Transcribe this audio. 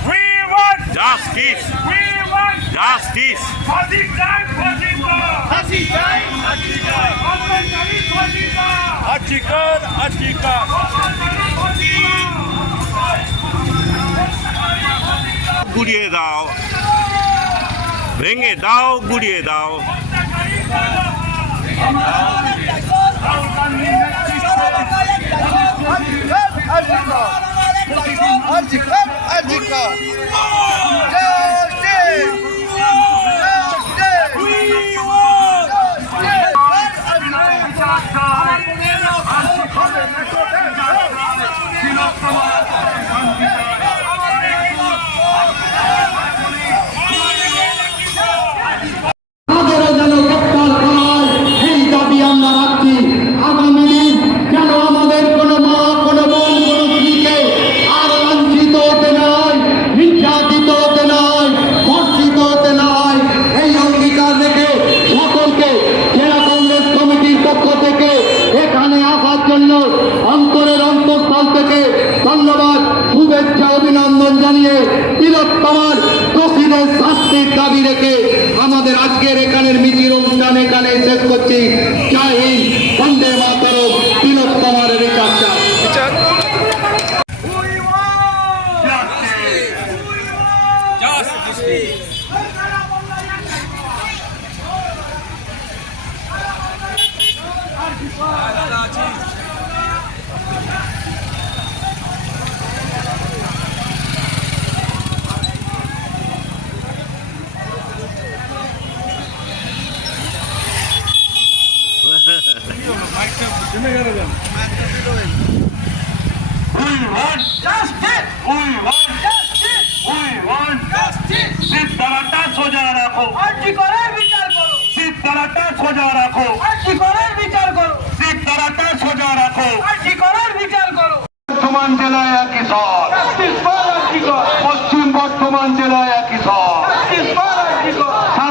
We want justice. We want justice. Fuzzy time, fuzzy time. Fuzzy time, fuzzy time. Fuzzy time, fuzzy time. Fuzzy time, fuzzy time. গুড়িয়ে দাও ভেঙে দাও গুড়িয়ে দাও Oh! অন্তরের অন্তঃস্থল থেকে ধন্যবাদ শুভেচ্ছা অভিনন্দন জানিয়ে তিলোত্তমার দক্ষিণের শাস্তির দাবি রেখে আমাদের আজকের এখানের মিছিল অনুষ্ঠান এখানে শেষ করছি জয় বন্দে We want justice. We want justice. We want justice. सिर्फ दराटा सोजा रखो अर्जी करे विचार करो सिर्फ दराटा सोजा रखो अर्जी करे विचार करो सिर्फ दराटा सोजा रखो अर्जी करे विचार करो বর্ধমান জেলায় একই সর পশ্চিম বর্ধমান জেলায় একই সর